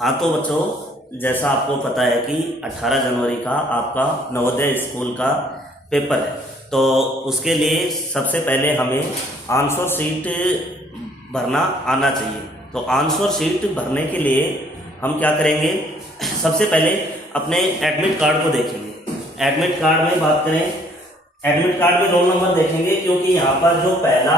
हाँ तो बच्चों, जैसा आपको पता है कि 18 जनवरी का आपका नवोदय स्कूल का पेपर है, तो उसके लिए सबसे पहले हमें आंसर शीट भरना आना चाहिए। तो आंसर शीट भरने के लिए हम क्या करेंगे, सबसे पहले अपने एडमिट कार्ड को देखेंगे। एडमिट कार्ड में बात करें, एडमिट कार्ड में रोल नंबर देखेंगे, क्योंकि यहाँ पर जो पहला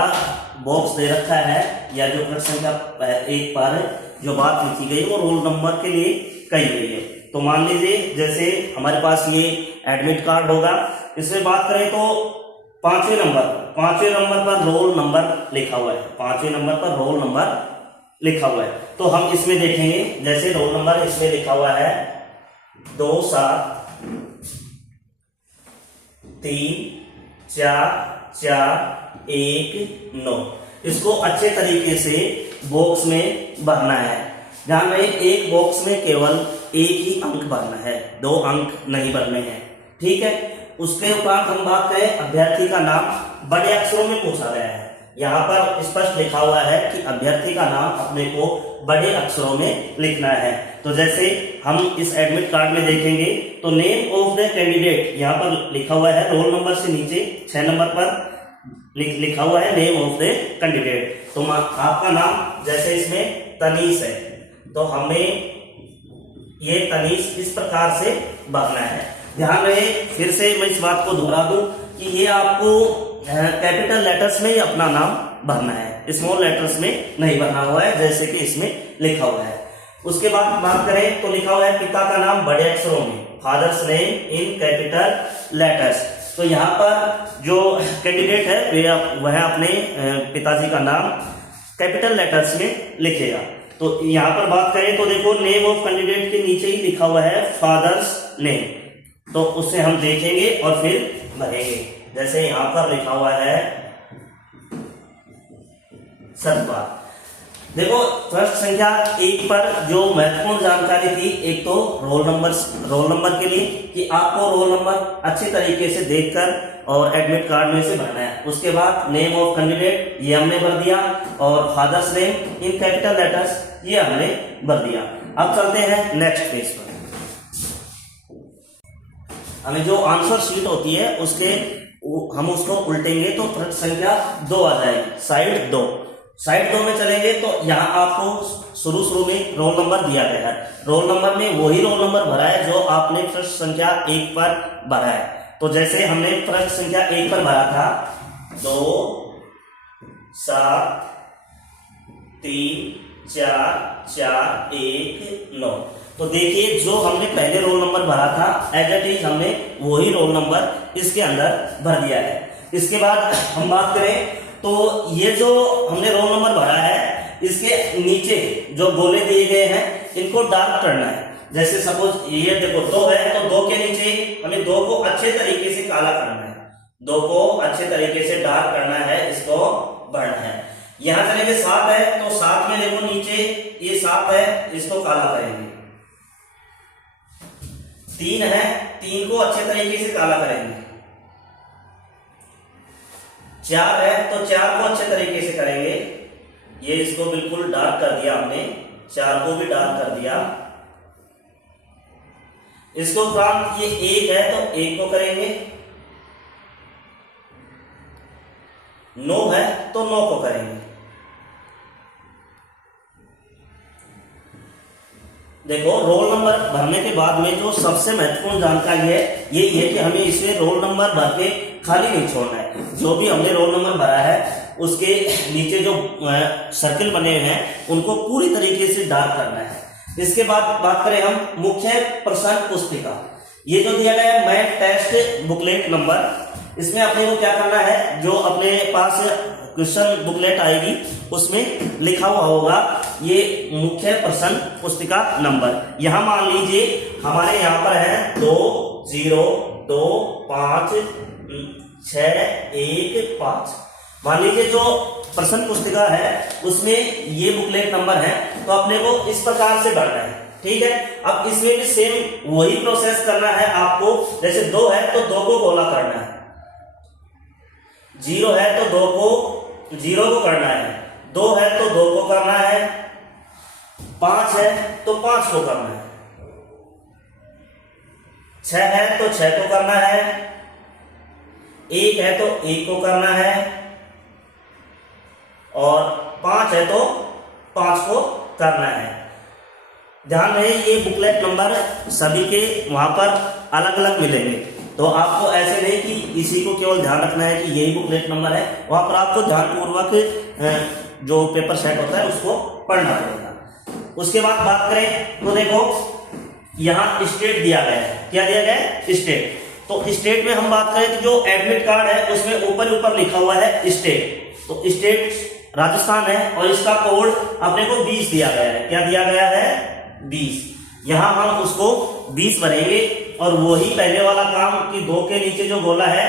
बॉक्स दे रखा है या जो प्रश्न संख्या एक पर जो बात लिखी गई वो रोल नंबर के लिए कही गई है। तो मान लीजिए जैसे हमारे पास ये एडमिट कार्ड होगा, इसमें बात करें तो पांचवें नंबर पर रोल नंबर लिखा हुआ है, पांचवें नंबर पर रोल नंबर लिखा हुआ है। तो हम इसमें देखेंगे, जैसे रोल नंबर इसमें लिखा हुआ है 273441 इसको अच्छे तरीके से बॉक्स में भरना है। ध्यान रहे, एक बॉक्स में केवल एक ही अंक भरना है, 2 अंक नहीं भरने हैं, ठीक है। उसके उपरांत हम बात करें, अभ्यर्थी का नाम बड़े अक्षरों में पूछा गया है। यहाँ पर स्पष्ट लिखा हुआ है कि अभ्यर्थी का नाम अपने को बड़े अक्षरों में लिखना है। तो जैसे हम इस एडमिट कार्ड में देखेंगे तो नेम ऑफ द कैंडिडेट यहाँ पर लिखा हुआ है, रोल नंबर से नीचे 6 नंबर पर लिखा हुआ है नेम ऑफ द कैंडिडेट। तो आपका नाम जैसे इसमें तनीश है, तो हमें ये तनीश इस प्रकार से भरना है। ध्यान रहे, फिर से मैं इस बात को दोहरा दूं कि ये आपको कैपिटल लेटर्स में ही अपना नाम भरना है, स्मॉल लेटर्स में नहीं भरना हुआ है जैसे कि इसमें लिखा हुआ है। उसके बाद बात करें तो लिखा हुआ है पिता का नाम बड़े अक्षरों में, father's name in capital letters. तो यहाँ पर जो कैंडिडेट है वह अपने पिताजी का नाम कैपिटल लेटर्स में लिखेगा। तो यहाँ पर बात करें तो देखो नेम ऑफ कैंडिडेट के नीचे ही लिखा हुआ है फादर्स नेम, तो उससे हम देखेंगे और फिर भरेंगे। जैसे यहाँ पर लिखा हुआ है सतपाल। देखो प्रश्न संख्या 1 पर जो महत्वपूर्ण जानकारी थी, एक तो रोल नंबर के लिए कि आपको रोल नंबर अच्छे तरीके से देखकर और एडमिट कार्ड में से भरना है। उसके बाद नेम ऑफ कैंडिडेट ये हमने भर दिया और father's name in capital letters ये हमने भर दिया। अब चलते हैं नेक्स्ट पेज पर। हमें जो आंसर शीट होती है हम उसको उल्टेंगे तो प्रश्न संख्या 2 आ जाएगी, साइड 2 में चलेंगे तो यहाँ आपको शुरू में रोल नंबर दिया गया है। रोल नंबर में वही रोल नंबर भरा है जो आपने प्रश्न संख्या 1 पर भरा है। तो जैसे हमने प्रश्न संख्या 1 पर भरा था 273441 तो देखिए जो हमने पहले रोल नंबर भरा था एज इट इज हमने वही रोल नंबर इसके अंदर भर दिया है। इसके बाद हम बात करें तो ये जो हमने रोल नंबर भरा है इसके नीचे जो गोले दिए गए हैं इनको डार्क करना है। जैसे सपोज ये देखो 2 है तो 2 के नीचे हमें 2 को अच्छे तरीके से काला करना है, 2 को अच्छे तरीके से डार्क करना है, इसको भरना है। यहां चलेंगे 7 है तो 7 में देखो नीचे ये 7 है, इसको काला करेंगे। 3 है, 3 को अच्छे तरीके से काला करेंगे। 4 है तो 4 को अच्छे तरीके से करेंगे, ये इसको बिल्कुल डार्क कर दिया हमने, 4 को भी डार्क कर दिया। इसको उपरांत ये 1 है तो 1 को करेंगे, 9 है तो 9 को करेंगे। देखो रोल नंबर भरने के बाद में जो सबसे महत्वपूर्ण जानकारी है ये कि हमें इसमें रोल नंबर भर के खाली नहीं छोड़ना है। जो भी हमने रोल नंबर भरा है उसके नीचे जो सर्किल बने हुए हैं उनको पूरी तरीके से डार्क करना है। इसके बाद बात करें हम मुख्य प्रश्न पुस्तिका, ये जो दिया गया है मैथ टेस्ट बुकलेट नंबर, इसमें अपने को क्या करना है, जो अपने पास क्वेश्चन बुकलेट आएगी उसमें लिखा हुआ होगा ये मुख्य प्रश्न पुस्तिका नंबर। यहां मान लीजिए हमारे यहाँ पर है 20256115। मान लीजिए जो प्रश्न पुस्तिका है उसमें ये बुकलेट नंबर है तो अपने को इस प्रकार से भरना है, ठीक है। अब इसमें भी सेम वही प्रोसेस करना है आपको। जैसे 2 है तो 2 को गोला करना है, 0 है तो 2 को 0 को करना है, 2 है तो 2 को करना है, 5 है तो 5 को करना है, 6 है तो 6 को करना है, 1 है तो 1 को करना है, और 5 है तो 5 को करना है। ध्यान रहे ये बुकलेट नंबर सभी के वहां पर अलग अलग मिलेंगे, तो आपको ऐसे नहीं कि इसी को केवल ध्यान रखना है कि यही बुकलेट नंबर है, वहां पर आपको ध्यानपूर्वक जो पेपर सेट होता है उसको पढ़ना पड़ेगा। उसके बाद बात करें तो देखो यहाँ स्टेट दिया गया है, क्या दिया गया है? स्टेट। तो स्टेट में हम बात करें तो जो एडमिट कार्ड है उसमें ऊपर लिखा हुआ है स्टेट, तो स्टेट राजस्थान है और इसका कोड अपने को 20 दिया गया है। क्या दिया गया है? 20। यहां हम उसको 20 भरेंगे और वही पहले वाला काम कि 2 के नीचे जो गोला है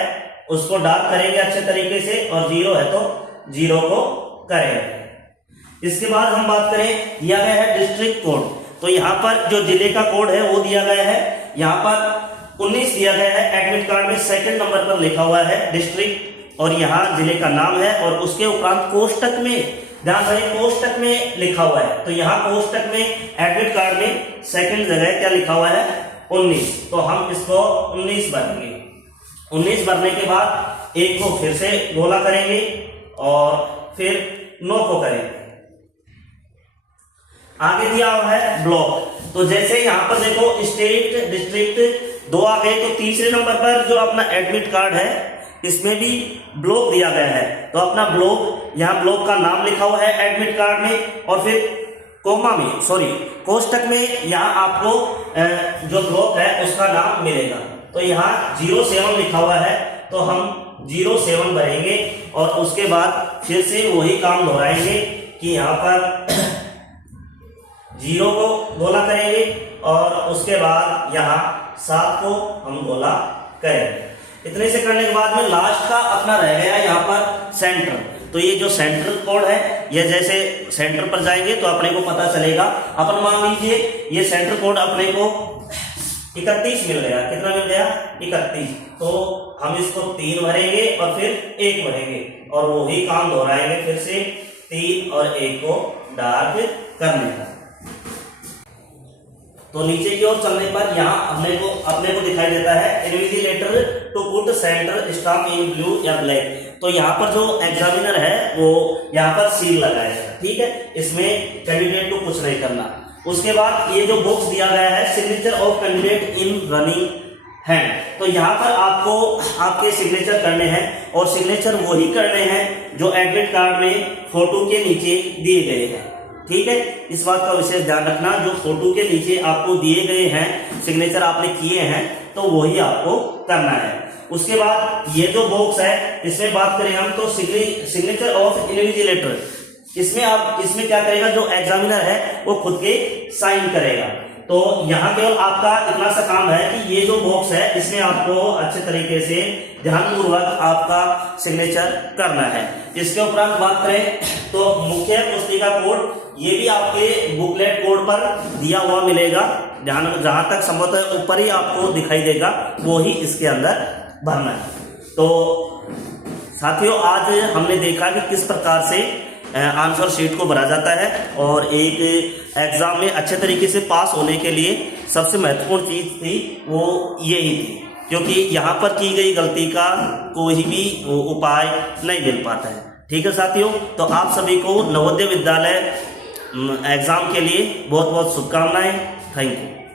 उसको डार्क करेंगे अच्छे तरीके से, और 0 है तो 0 को करेंगे। इसके बाद हम बात करें, दिया गया है डिस्ट्रिक्ट कोड, तो यहाँ पर जो जिले का कोड है वो दिया गया है, यहाँ पर 19 दिया गया है, एडमिट कार्ड में सेकंड नंबर पर लिखा हुआ है डिस्ट्रिक्ट, और यहाँ जिले का नाम है, और उसके उपरांत कोष्टक में, ध्यान रहे कोष्टक में लिखा हुआ है, तो यहाँ कोष्टक में एडमिट कार्ड में सेकंड जगह क्या लिखा हुआ है? 19, तो हम इसको 19 भरेंगे। 19 भरने के बाद 1 को फिर से गोला करेंगे और फिर 9 को करेंगे। आगे दिया हुआ है ब्लॉक, तो जैसे यहाँ पर देखो स्टेट डिस्ट्रिक्ट 2 आ गए, तो तीसरे नंबर पर जो अपना एडमिट कार्ड है इसमें भी ब्लॉक दिया गया है, तो अपना ब्लॉक, यहाँ ब्लॉक का नाम लिखा हुआ है एडमिट कार्ड में, और फिर कोमा में, सॉरी कोष्टक में यहाँ आपको जो ब्लॉक है उसका नाम मिलेगा। तो यहाँ 07 लिखा हुआ है, तो हम 07 भरेंगे और उसके बाद फिर से वही काम दोहराएंगे कि यहाँ पर 0 को गोला करेंगे और उसके बाद यहाँ 7 को हम गोला करेंगे। इतने से करने के बाद में लास्ट का अपना रह गया यहाँ पर सेंटर, तो ये जो सेंट्रल कोड है, ये जैसे सेंटर पर जाएंगे तो अपने को पता चलेगा। अपन मान लीजिए ये सेंट्रल कोड अपने को 31 मिल गया, कितना मिल गया? 31, तो हम इसको 3 भरेंगे और फिर 1 भरेंगे और वही काम दोहराएंगे फिर से 3 और 1 को डार्क करने का। तो नीचे की ओर चलने पर यहाँ अपने को दिखाई देता है invigilator to put centre stamp in blue या ब्लैक, तो यहाँ पर जो एग्जामिनर है वो यहाँ पर सील लगाएगा, ठीक है, इसमें कैंडिडेट को कुछ नहीं करना। उसके बाद ये जो बॉक्स दिया गया है signature of candidate in running hand, तो यहाँ पर आपको आपके सिग्नेचर करने हैं और सिग्नेचर वही करने हैं जो एडमिट कार्ड में फोटो के नीचे दिए गए हैं, ठीक है। इस बात का विशेष ध्यान रखना, जो फोटो के नीचे आपको दिए गए हैं सिग्नेचर आपने किए हैं तो वही आपको करना है। उसके बाद ये जो बॉक्स है इसमें बात करें हम तो सिग्नेचर ऑफ इन्विजिलेटर, इसमें क्या करेगा, जो एग्जामिनर है वो खुद के साइन करेगा। तो यहाँ केवल आपका इतना सा काम है कि ये जो बॉक्स है इसमें आपको अच्छे तरीके से ध्यानपूर्वक आपका सिग्नेचर करना है। इसके उपरांत बात करें तो मुख्य पुस्तिका कोड, ये भी आपके बुकलेट कोड पर दिया हुआ मिलेगा, जहां तक संभवतः ऊपर ही आपको दिखाई देगा वो ही इसके अंदर भरना है। तो साथियों आज हमने देखा कि किस प्रकार से आंसर शीट को भरा जाता है और एक एग्जाम में अच्छे तरीके से पास होने के लिए सबसे महत्वपूर्ण चीज थी वो यही थी, क्योंकि यहाँ पर की गई गलती का कोई भी उपाय नहीं मिल पाता है। ठीक है साथियों, तो आप सभी को नवोदय विद्यालय एग्जाम के लिए बहुत बहुत शुभकामनाएं। Thank you.